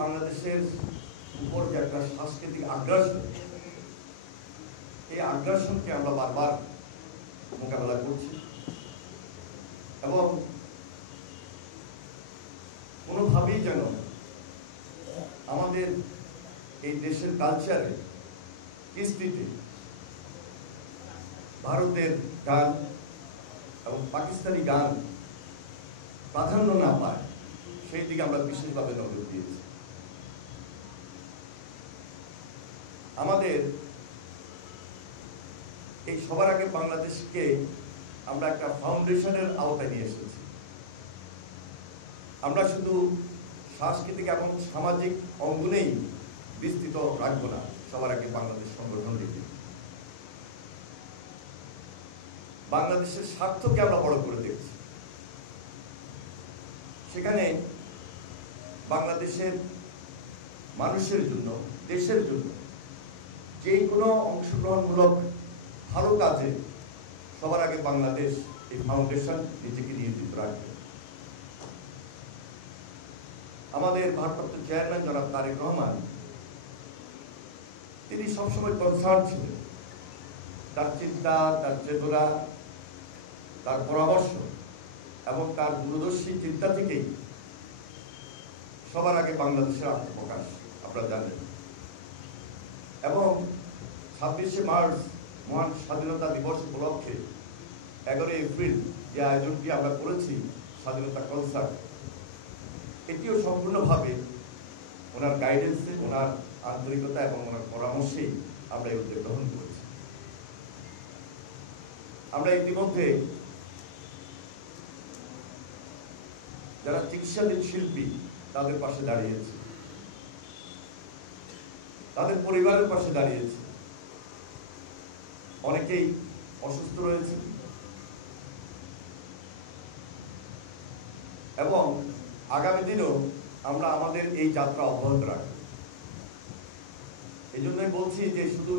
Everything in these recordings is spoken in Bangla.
বাংলাদেশের উপর যে একটা সাংস্কৃতিক আগ্রাসন, এই আগ্রাসনকে আমরা বারবার মোকাবেলা করছি এবং কোনোভাবেই যেন আমাদের এই দেশের কালচারে, কৃষ্টিতে ভারতের গান এবং পাকিস্তানি গান প্রাধান্য না পায়, সেই দিকে আমরা বিশেষভাবে নজর দিয়েছি। আমাদের এই সবার আগে বাংলাদেশকে আমরা একটা ফাউন্ডেশনের আওতায় নিয়ে এসেছি। আমরা শুধু সাংস্কৃতিক এবং সামাজিক অঙ্গনেই বিস্তৃত রাখবো না সবার আগে বাংলাদেশ সংগঠনটিকে। বাংলাদেশের স্বার্থকে আমরা বড় করে দেখছি। সেখানে বাংলাদেশের মানুষের জন্য, দেশের জন্য যে কোনো অংশগ্রহণমূলক ভালো কাজে সবার আগে বাংলাদেশ এই ফাউন্ডেশন নিজেকে নিয়োজিত রাখবে। আমাদের ভারপ্রাপ্ত চেয়ারম্যান জনাব তারেক রহমান, তিনি সবসময় কনসার্ন ছিলেন। তার চিন্তা, তার চেতনা, তার পরামর্শ এবং তার দূরদর্শী চিন্তা থেকেই সবার আগে বাংলাদেশের আত্মপ্রকাশ আপনারা জানেন। এবং 26শে মার্চ মহান স্বাধীনতা দিবস উপলক্ষে 11 এপ্রিল যে আয়োজনটি আমরা করেছি, স্বাধীনতা কনসার্ট, এটিও সম্পূর্ণভাবে ওনার গাইডেন্সে, ওনার আন্তরিকতা এবং ওনার পরামর্শেই আমরা এই উদ্যোগ গ্রহণ করেছি। আমরা ইতিমধ্যে যারা চিকিৎসাধীন শিল্পী তাদের পাশে দাঁড়িয়েছি, তাদের পরিবারের পাশে দাঁড়িয়েছি। অনেকেই অসুস্থ রয়েছে এবং আগামী দিনেও আমরা আমাদের এই যাত্রা অব্যাহত রাখব। এই জন্যই বলছি যে শুধু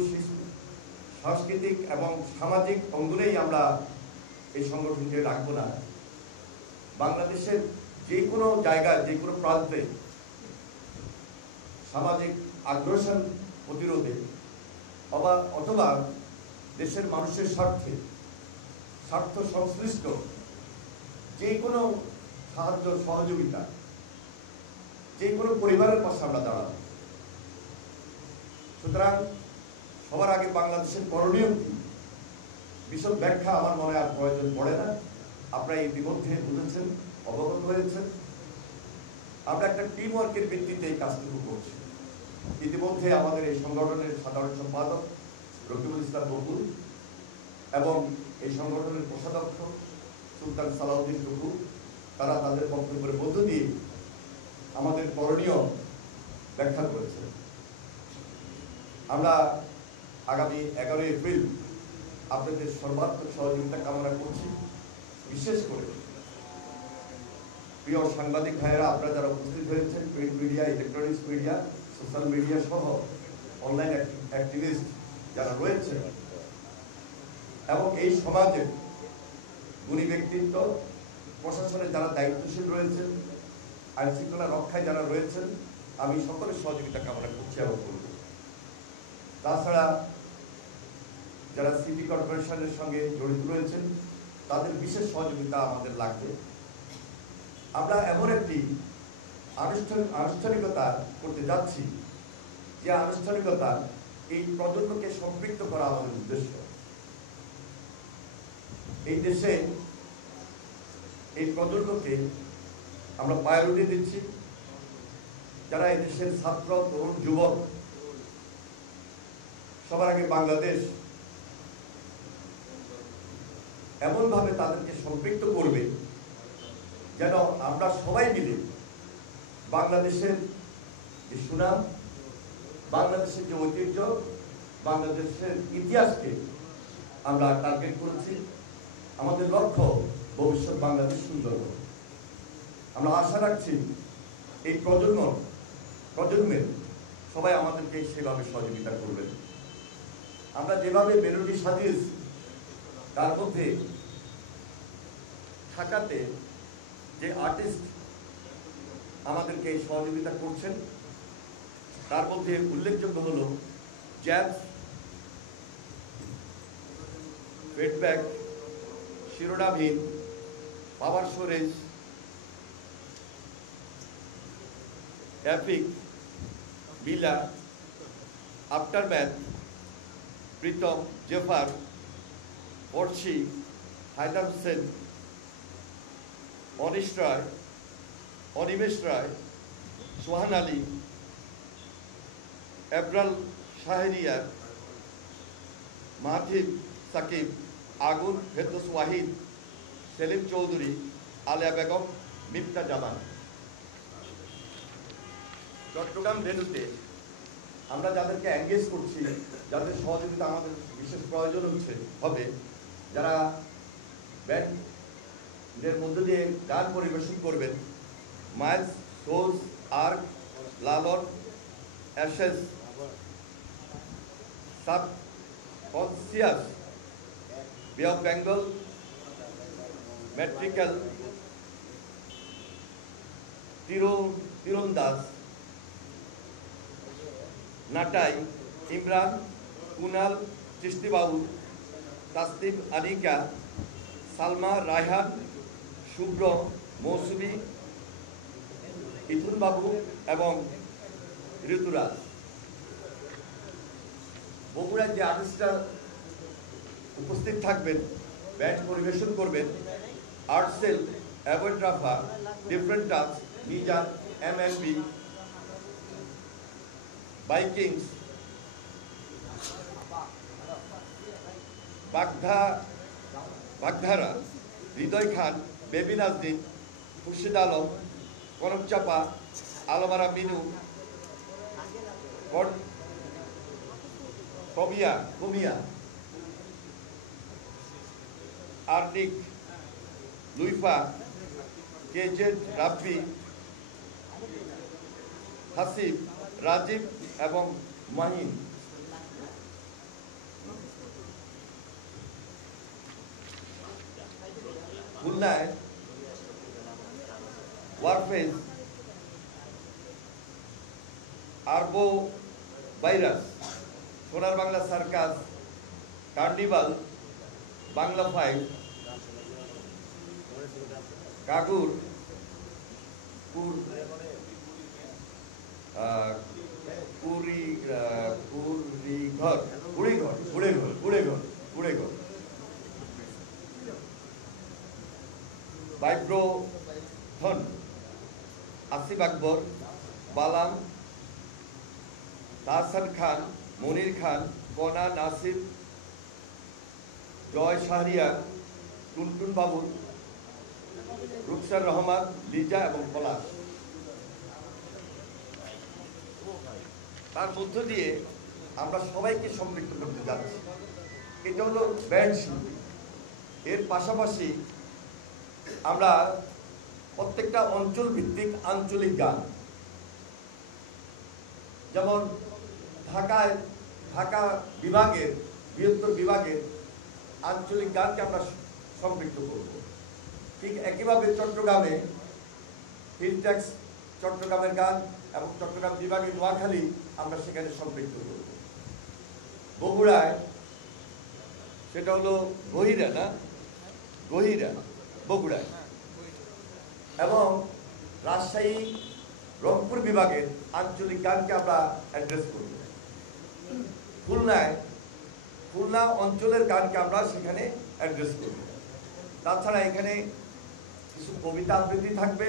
সাংস্কৃতিক এবং সামাজিক অঙ্গনেই আমরা এই সংগঠনকে রাখবো না। বাংলাদেশের যে কোনো জায়গায়, যে কোনো প্রান্তে সামাজিক আগ্রাসন প্রতিরোধে অথবা দেশের মানুষের স্বার্থ সংশ্লিষ্ট যে কোনো সাহায্য সহযোগিতা, যে কোনো পরিবারের পাশে আমরা দাঁড়াবো। সুতরাং সবার আগে বাংলাদেশের করণীয় কি, বিশদ ব্যাখ্যা আমার মনে আর প্রয়োজন পড়ে না। আপনারা ইতিমধ্যে বুঝেছেন, অবগত হয়েছেন। আমরা একটা টিম ওয়ার্কের ভিত্তিতে এই কাজটুকু করছি। ইতিমধ্যে আমাদের এই সংগঠনের সাধারণ সম্পাদক রকিবুল ইসলাম বকুল এবং এই সংগঠনের কোষাধ্যক্ষ সুলতান সালাউদ্দিন টুকু, তারা তাদের বক্তব্যের মধ্য দিয়ে আমাদের করণীয় ব্যাখ্যা করেছেন। আমরা আগামী 11 এপ্রিল আপনাদের সর্বাত্মক সহযোগিতা কামনা করছি। বিশেষ করে প্রিয় সাংবাদিক ভাইয়েরা, আপনারা যারা উপস্থিত হয়েছেন, print media, electronics media, social media সহ অনলাইন অ্যাক্টিভিস্ট যারা রয়েছে এবং এই সমাজের গুণী ব্যক্তিত্ব, প্রশাসনে যারা দায়িত্বশীল রয়েছেন, আইন শৃঙ্খলা রক্ষায় যারা রয়েছেন, আমি সকলের সহযোগিতা কামনা করছি এবং করব। তাছাড়া যারা সিটি কর্পোরেশনের সঙ্গে জড়িত রয়েছেন, তাদের বিশেষ সহযোগিতা আমাদের লাগবে। আমরা এমন একটি আনুষ্ঠানিকতা করতে যাচ্ছি, যে আনুষ্ঠানিকতা এই প্রজন্মকে সম্পৃক্ত করা আমাদের উদ্দেশ্য। এই দেশে এই প্রজন্মকে আমরা প্রায়োরিটি দিচ্ছি। যারা এই দেশের ছাত্র, তরুণ, যুবক, সবার আগে বাংলাদেশ এমনভাবে তাদেরকে সম্পৃক্ত করবে যেন আমরা সবাই মিলে বাংলাদেশের যে সুনাম, বাংলাদেশের যে ঐতিহ্য, বাংলাদেশের ইতিহাসকে আমরা টার্গেট করেছি। আমাদের লক্ষ্য ভবিষ্যৎ বাংলাদেশ সুন্দর হবে। আমরা আশা রাখছি এই প্রজন্মের সবাই আমাদেরকে সেভাবে সহযোগিতা করবেন। আমরা যেভাবে মেলোডি সাজিয়েছি, তার মধ্যে ঢাকাতে যে আর্টিস্ট আমাদেরকে সহযোগিতা করছেন, তার মধ্যে উল্লেখযোগ্য হল জ্যাজ, ফিডব্যাক, শিরোনামহীন, পাওয়ার স্টোরেজ, এপিক, বিলা, আফটারম্যাথ, প্রীতম, জেফার, পড়শি, হায়দার হোসেন, অনিশ রায়, অনিমেষ রায়, সোহান আলী, এব্রাল শাহরিয়ার, মাহিদ সাকিব, আগুন, ফেরদৌস ওয়াহিদ, সেলিম চৌধুরী, আলিয়া বেগম, মিফতা জামান। চট্টগ্রাম ভেন্যুতে আমরা যাদেরকে এঙ্গেজ করছি, যাদের সহযোগিতা আমাদের বিশেষ প্রয়োজন হবে, যারা ব্যান্ডের মধ্য দিয়ে গান পরিবেশন করবেন: মাইলস, সোলস, আর্ক, লালন, অ্যাশেস, সাবকনসিয়াস, বে অফ বেঙ্গল, মেট্রিক্যাল, তীরন্দাজ, নাটাই, ইমরান, কুনাল, চিস্তিবাবু, তাসনিম, আনিকা, সালমা, রায়হান, শুভ্র, মৌসুমী, ইথুন বাবু এবং ঋতুরাজ। বগুড়ায় যে আর্টিস্টরা উপস্থিত থাকবেন, ব্যান্ড পরিবেশন করবেন: আর্টসেল, অ্যাভয়েড রাফা, different touch, Mizan, MMB, Vikings, বাগধারা, হৃদয় খান, বেবি নাজদিন, খুরশিদ আলম, কনক চাপা, আলমারা মিনু, কমিয়া, আর্নিক, লুইফা, কেজেড, রাব্বি, হাসিব, রাজীব এবং মাহিন। খুলনায় ওয়ারফেজ, আরবো ভাইরাস, সোনার Bangla circus, carnival, Bangla file, কাগুর, কুড়েঘর, ভাইব্রোথন, Asif Akbar, বালাম, তাহসান খান, মনির খান, কনা, নাসির, জয় শাহরিয়ার, টুনটুন বাবুল, রুকসার রহমান, লিজা এবং পলাশ। তার মধ্য দিয়ে আমরা সবাইকে সম্পৃক্ত করতে যাচ্ছি। এটা হলো ব্যান্ড শিল্পী। এর পাশাপাশি আমরা প্রত্যেকটা অঞ্চল ভিত্তিক আঞ্চলিক গান, যেমন ঢাকা বিভাগের, বৃহত্তর বিভাগের আঞ্চলিক গানকে আমরা সম্পৃক্ত করব। ঠিক একইভাবে চট্টগ্রামে হিলট্যাক্স, চট্টগ্রামের গান এবং চট্টগ্রাম বিভাগের নোয়াখালী আমরা সেখানে সম্পৃক্ত করব। বগুড়ায় সেটা হলো গহিরা বগুড়ায়, এবং রাজশাহী, রংপুর বিভাগের আঞ্চলিক গানকে আমরা অ্যাড্রেস করব। খুলনা অঞ্চলের গানকে আমরা সেখানে অ্যাড্রেস করব। তাছাড়া এখানে কিছু কবিতা আবৃত্তি থাকবে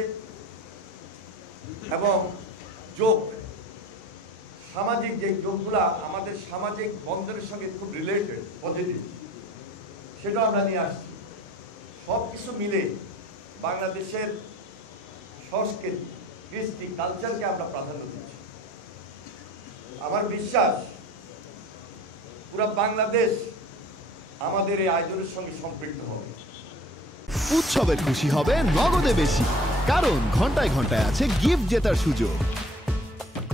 এবং যোগ, সামাজিক যে যোগগুলা আমাদের সামাজিক বন্ধনের সঙ্গে খুব রিলেটেড, পজিটিভ, সেটাও আমরা নিয়ে আসছি। সব কিছু মিলে বাংলাদেশের সংস্কৃতি, কৃষ্টি, কালচারকে আমরা প্রাধান্য দিচ্ছি। আমার বিশ্বাস পুরো বাংলাদেশ আমাদের এই আয়োজনের সঙ্গে সম্পৃক্ত হবে। উৎসবের খুশি হবে নগদে বেশি, কারণ ঘন্টায় ঘন্টায় আছে গিফট জেতার সুযোগ।